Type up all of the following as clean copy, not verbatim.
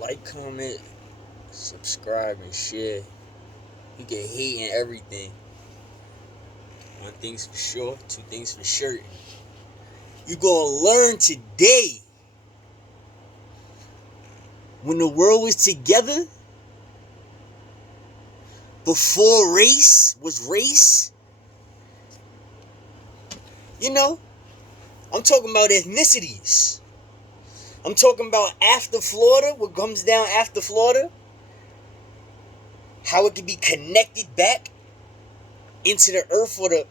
Like, comment, subscribe, and share. You can hate and everything. One thing's for sure, two things for certain. You gonna learn today. When the world was together, before race was race, I'm talking about ethnicities. I'm talking about after Florida, what comes down after Florida, how it can be connected back into the earth or the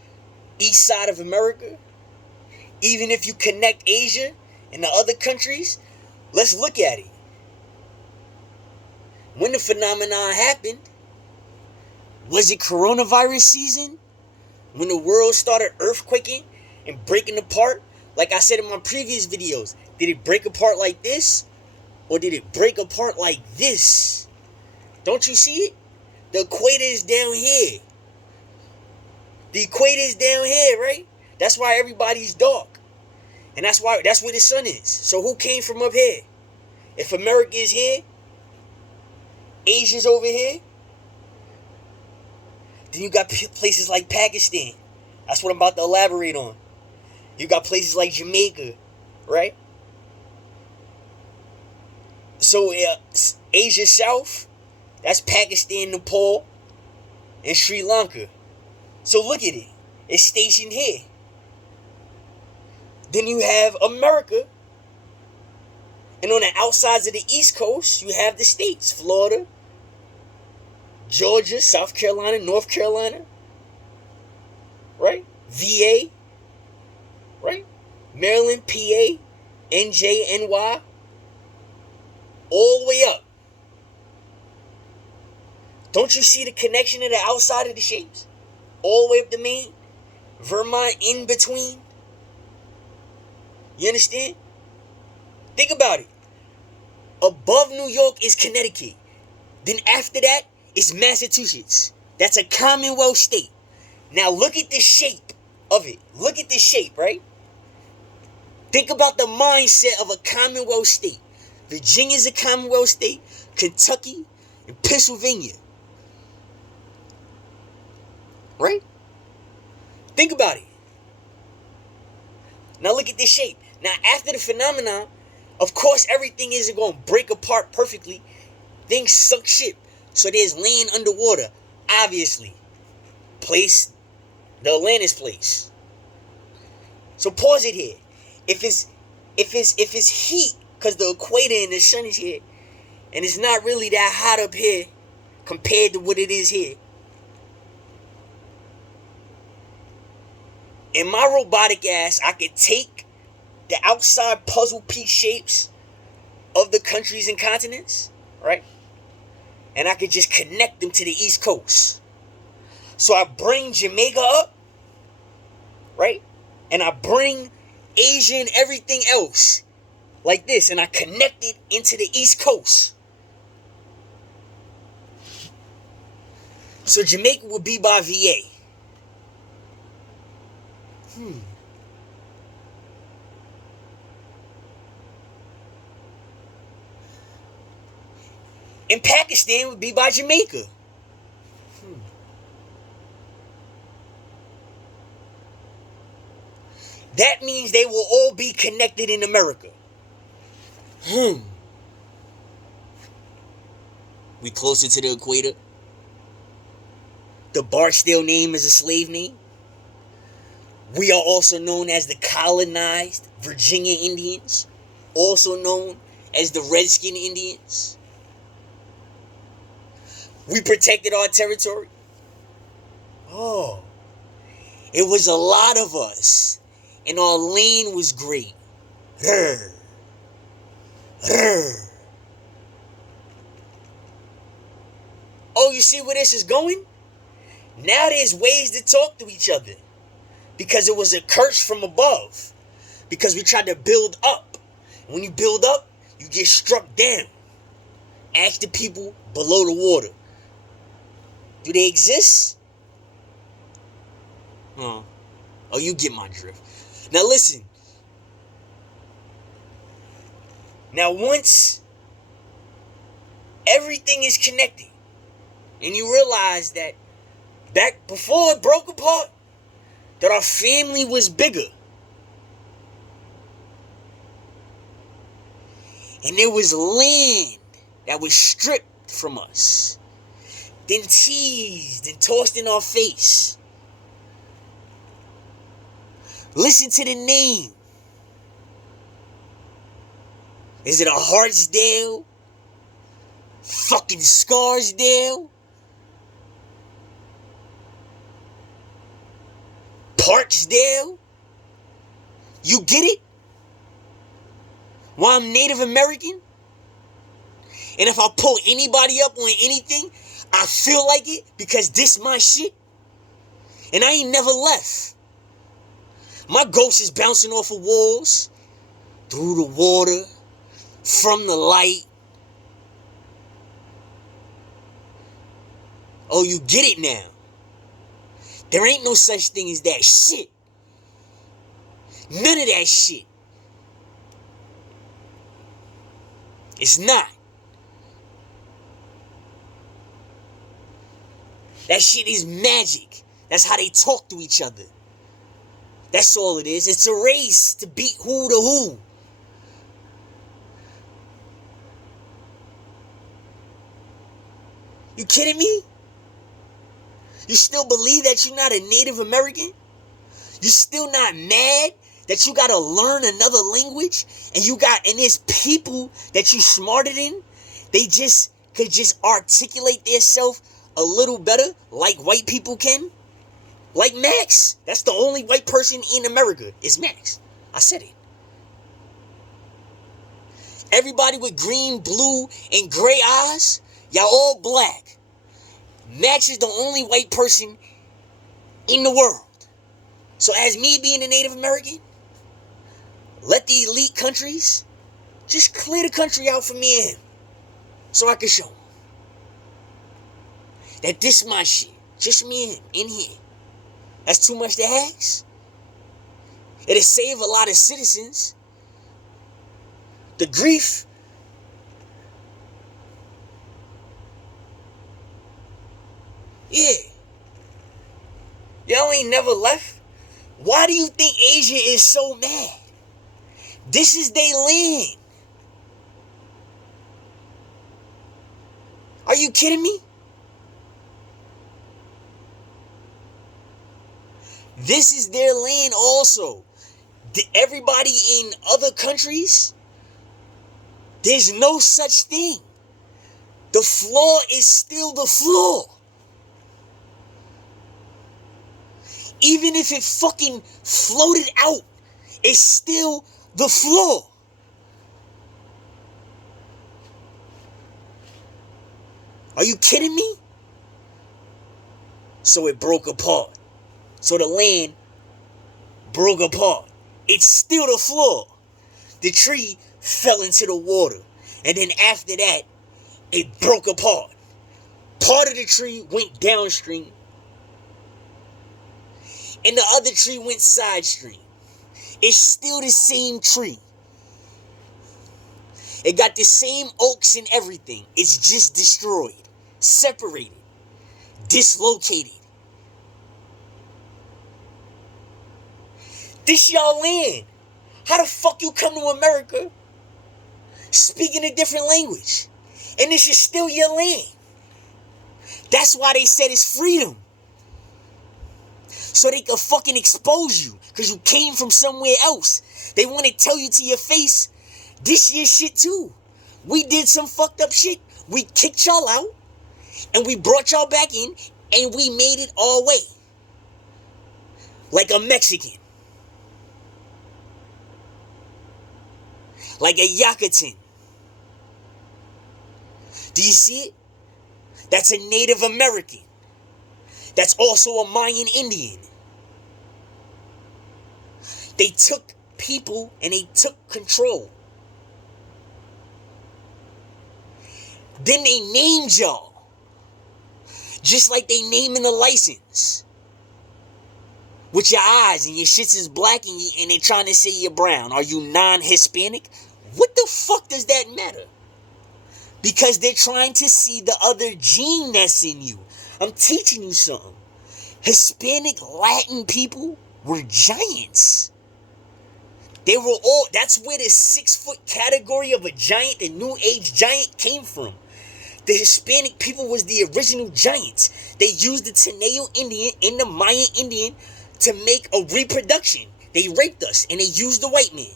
east side of America. Even if you connect Asia and the other countries, let's look at it. When the phenomenon happened, was it coronavirus season? When the world started earthquaking and breaking apart? Like I said in my previous videos, did it break apart like this? Or did it break apart like this? Don't you see it? The equator is down here. The equator is down here, right? That's why everybody's dark. And that's where the sun is. So who came from up here? If America is here, Asia's over here, then you got places like Pakistan. That's what I'm about to elaborate on. You got places like Jamaica, right? So Asia South, that's Pakistan, Nepal, and Sri Lanka. So look at it. It's stationed here. Then you have America. And on the outsides of the East Coast, you have the states. Florida, Georgia, South Carolina, North Carolina. Right? VA. Right? Maryland, PA, NJ, NY. All the way up. Don't you see the connection to the outside of the shapes? All the way up to Maine. Vermont in between. You understand? Think about it. Above New York is Connecticut. Then after that is Massachusetts. That's a Commonwealth state. Now look at the shape of it. Look at this shape, right? Think about the mindset of a Commonwealth state. Virginia's a Commonwealth state. Kentucky and Pennsylvania. Right? Think about it. Now look at this shape. Now after the phenomenon, of course everything isn't going to break apart perfectly. Things sunk ship. So there's land underwater. Obviously. The Atlantis place. So pause it here. If it's heat, because the equator and the sun is here, and it's not really that hot up here compared to what it is here. In my robotic ass, I could take the outside puzzle piece shapes of the countries and continents, right? And I could just connect them to the East Coast. So I bring Jamaica up, right? And I bring Asia and everything else like this, and I connect it into the East Coast. So Jamaica would be by VA. And Pakistan would be by Jamaica. That means they will all be connected in America. We closer to the equator. The Barstow name is a slave name. We are also known as the colonized Virginia Indians, also known as the Redskin Indians. We protected our territory. Oh, it was a lot of us, and our lane was great. Oh, you see where this is going? Now there's ways to talk to each other. Because it was a curse from above. Because we tried to build up. And when you build up, you get struck down. Ask the people below the water. Do they exist? Oh, you get my drift. Now listen. Now once Everything is connected. And you realize that back before it broke apart, that our family was bigger. And there was land that was stripped from us, then teased and tossed in our face. Listen to the name. Is it a Hartsdale? Fucking Scarsdale? Parksdale? You get it? Why I'm Native American? And if I pull anybody up on anything, I feel like it because this my shit. And I ain't never left. My ghost is bouncing off of walls, through the water, from the light. Oh, you get it now. There ain't no such thing as that shit. None of that shit. It's not. That shit is magic. That's how they talk to each other. That's all it is. It's a race to beat who to who. You kidding me? You still believe that you're not a Native American? You still not mad that you gotta learn another language? And there's people that you smarter than? They just could just articulate themselves a little better like white people can? Like Max. That's the only white person in America is Max. I said it. Everybody with green, blue, and gray eyes, y'all all black. Max is the only white person in the world. So as me being a Native American, let the elite countries just clear the country out for me and him. So I can show him that this my shit. Just me and him in here. That's too much to ask. It'll save a lot of citizens the grief. Yeah. Y'all ain't never left. Why do you think Asia is so mad? This is their land. Are you kidding me? This is their land also. Everybody in other countries, there's no such thing. The floor is still the floor. Even if it fucking floated out, it's still the floor. Are you kidding me? So it broke apart. So the land broke apart. It's still the floor. The tree fell into the water. And then after that, it broke apart. Part of the tree went downstream. And the other tree went side stream. It's still the same tree. It got the same oaks and everything. It's just destroyed, separated, dislocated. This y'all land. How the fuck you come to America speaking a different language? And this is still your land. That's why they said it's freedom. So they can fucking expose you. Because you came from somewhere else. They want to tell you to your face, this your shit too. We did some fucked up shit. We kicked y'all out. And we brought y'all back in. And we made it our way. Like a Mexican. Like a Yucatan. Do you see it? That's a Native American. That's also a Mayan Indian. They took people and they took control. Then they named y'all. Just like they naming a license. With your eyes and your shits is black and they trying to say you're brown. Are you non-Hispanic? What the fuck does that matter? Because they're trying to see the other gene that's in you. I'm teaching you something. Hispanic Latin people were giants. They were all, that's where the 6-foot category of a giant, the New Age giant, came from. The Hispanic people was the original giants. They used the Teneo Indian and the Mayan Indian to make a reproduction. They raped us and they used the white man.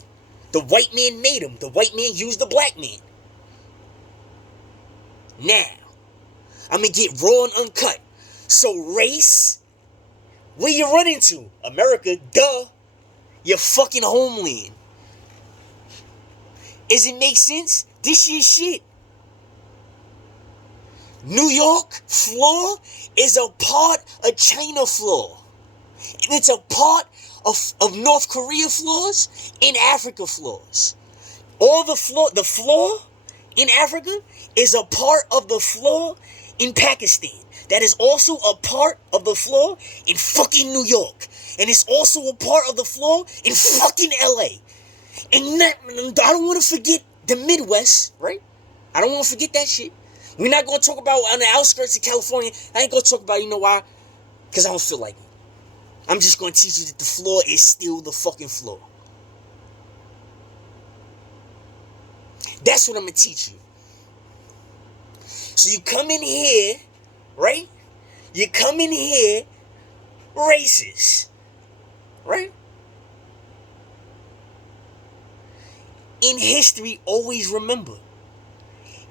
The white man made them. The white man used the black man. Now, I'm going to get raw and uncut. So race, where you run into? America, duh. Your fucking homeland. Does it make sense? This is shit. New York floor is a part of China floor. And it's a part of North Korea floors and Africa floors. All the floor in Africa is a part of the floor in Pakistan. That is also a part of the floor in fucking New York. And it's also a part of the floor in fucking LA. And I don't want to forget the Midwest, right? I don't want to forget that shit. We're not going to talk about on the outskirts of California. I ain't going to talk about, you know why? Because I don't feel like it. I'm just going to teach you that the floor is still the fucking floor. That's what I'm going to teach you. So you come in here, right? You come in here racist, right? In history, always remember,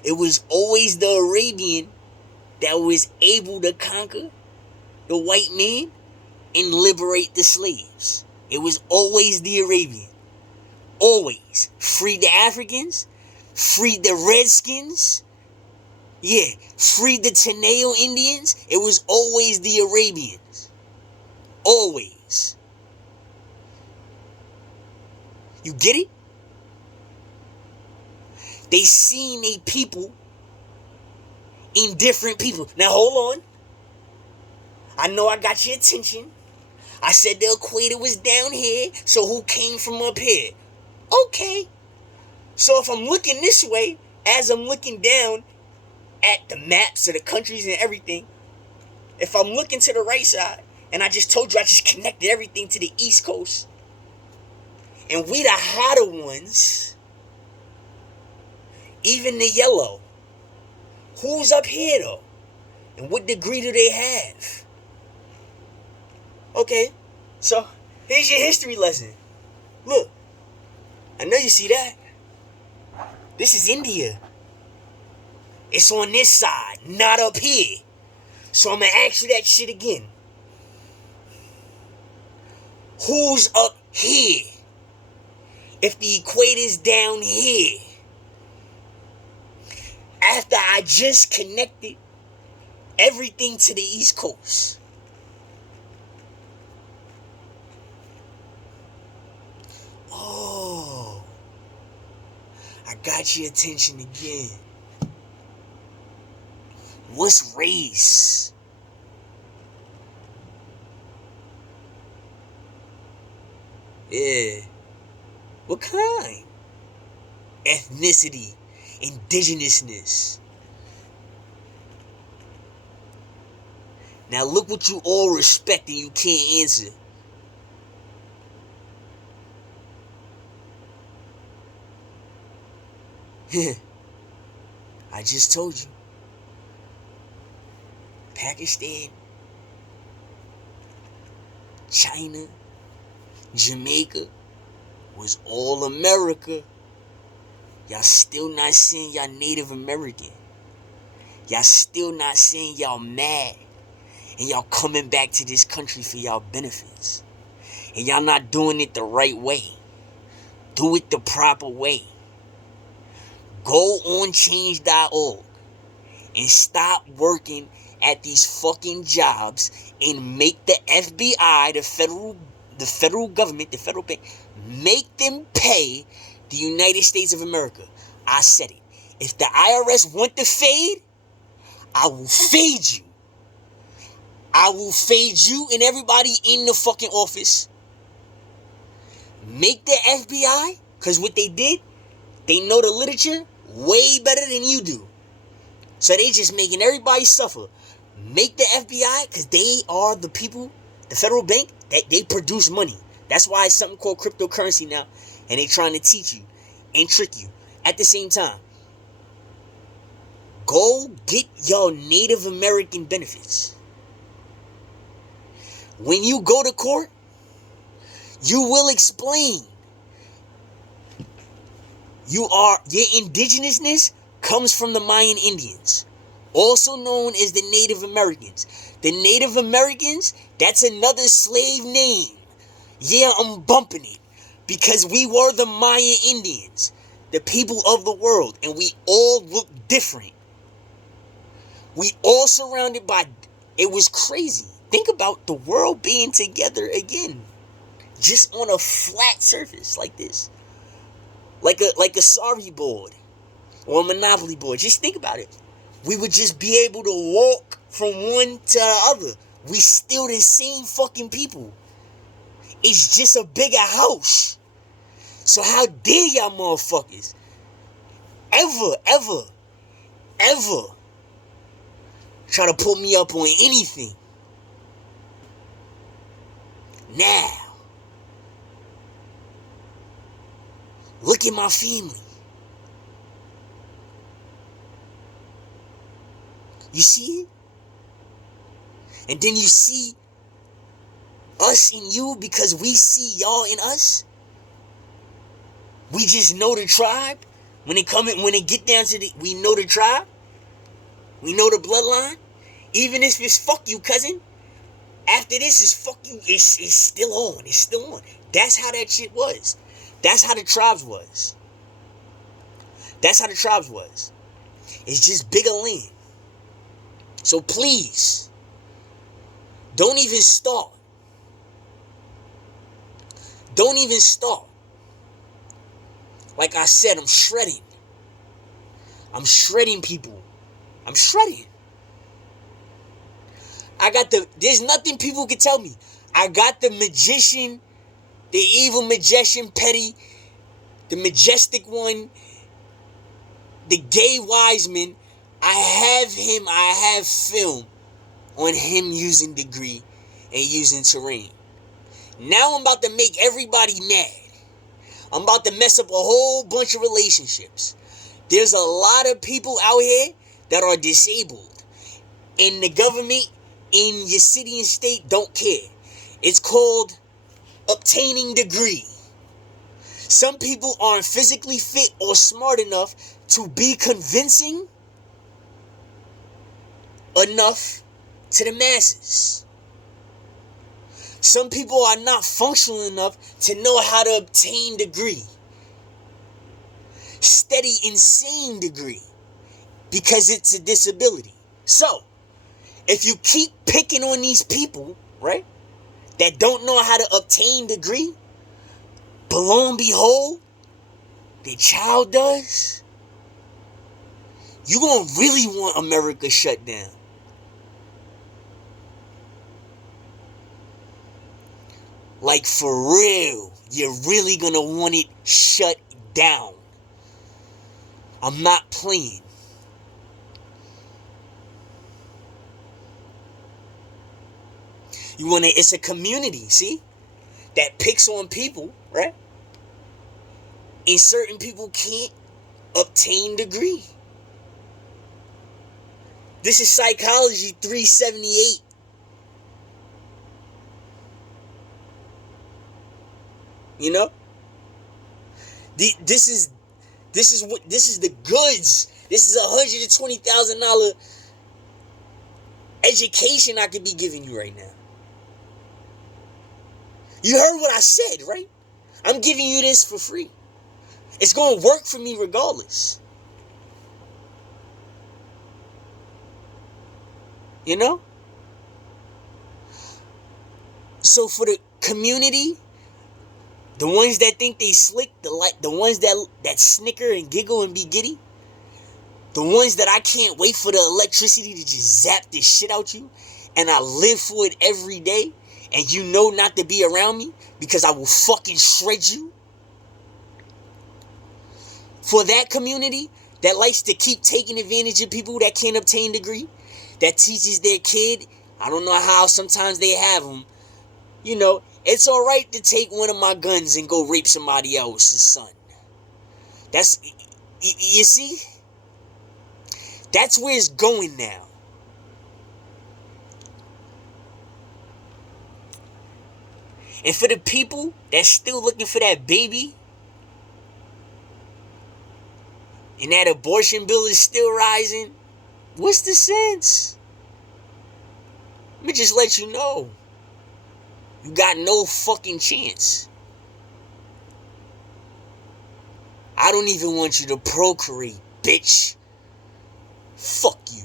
it was always the Arabian that was able to conquer the white man and liberate the slaves. It was always the Arabian. Always. Freed the Africans, freed the Redskins, yeah, freed the Teneo Indians. It was always the Arabians. Always. You get it? They seen a people in different people. Now hold on. I know I got your attention. I said the equator was down here, so who came from up here? Okay. So if I'm looking this way, as I'm looking down at the maps of the countries and everything, if I'm looking to the right side, and I just told you I just connected everything to the East Coast, and we the hotter ones, even the yellow, who's up here though? And what degree do they have? Okay, so here's your history lesson. Look, I know you see that. This is India. It's on this side, not up here. So I'm going to ask you that shit again. Who's up here? If the equator's down here. After I just connected everything to the East Coast. Oh, I got your attention again. What's race? Yeah. What kind? Ethnicity. Indigenousness. Now look what you all respect and you can't answer. I just told you. Pakistan, China, Jamaica was all America. Y'all still not saying y'all Native American. Y'all still not saying y'all mad. And y'all coming back to this country for y'all benefits. And y'all not doing it the right way. Do it the proper way. Go on change.org and stop working at these fucking jobs and make the FBI, the federal government, the federal bank, make them pay the United States of America. I said it. If the IRS want to fade, I will fade you. I will fade you and everybody in the fucking office. Make the FBI, because what they did, they know the literature way better than you do. So they just making everybody suffer. Make the FBI, because they are the people, the federal bank, that they produce money. That's why it's something called cryptocurrency now. And they trying to teach you and trick you. At the same time, go get your Native American benefits. When you go to court, you will explain your indigenousness comes from the Mayan Indians, also known as the Native Americans. The Native Americans, that's another slave name. Yeah, I'm bumping it because we were the Mayan Indians, the people of the world, and we all look different. We all surrounded by, it was crazy. Think about the world being together again, just on a flat surface like this, like a sorry board or a Monopoly board. Just think about it. We would just be able to walk from one to the other. We still the same fucking people. It's just a bigger house. So how dare y'all motherfuckers ever try to put me up on anything? Now, look at my family. You see it? And then you see us in you because we see y'all in us. We just know the tribe. When it get down to we know the tribe. We know the bloodline. Even if it's fuck you, cousin. After this is fuck you, it's still on. It's still on. That's how that shit was. That's how the tribes was. That's how the tribes was. It's just bigger land. So please, don't even start. Don't even start. Like I said, I'm shredding. I'm shredding people. I'm shredding. There's nothing people can tell me. I got the magician, the evil magician, Petty, the majestic one, the gay wise man. I have film on him using degree and using terrain. Now I'm about to make everybody mad. I'm about to mess up a whole bunch of relationships. There's a lot of people out here that are disabled. And the government in your city and state don't care. It's called obtaining degree. Some people aren't physically fit or smart enough to be convincing enough to the masses. Some people are not functional enough to know how to obtain degree. Steady, insane degree. Because it's a disability. So, if you keep picking on these people, right, that don't know how to obtain degree, but lo and behold, the child does, you gonna really want America shut down. Like for real, you're really gonna want it shut down. I'm not playing. It's a community, see? That picks on people, right? And certain people can't obtain degree. This is Psychology 378. You know? This is the goods. This is $120,000 education I could be giving you right now. You heard what I said, right? I'm giving you this for free. It's going to work for me regardless. You know? So for the community, the ones that think they slick, the ones that snicker and giggle and be giddy, the ones that I can't wait for the electricity to just zap this shit out you, and I live for it every day, and you know not to be around me because I will fucking shred you. For that community, that likes to keep taking advantage of people that can't obtain a degree, that teaches their kid, I don't know how sometimes they have them, it's alright to take one of my guns and go rape somebody else's son. That's, you see? That's where it's going now. And for the people that's still looking for that baby, and that abortion bill is still rising, what's the sense? Let me just let you know. You got no fucking chance. I don't even want you to procreate, bitch. Fuck you.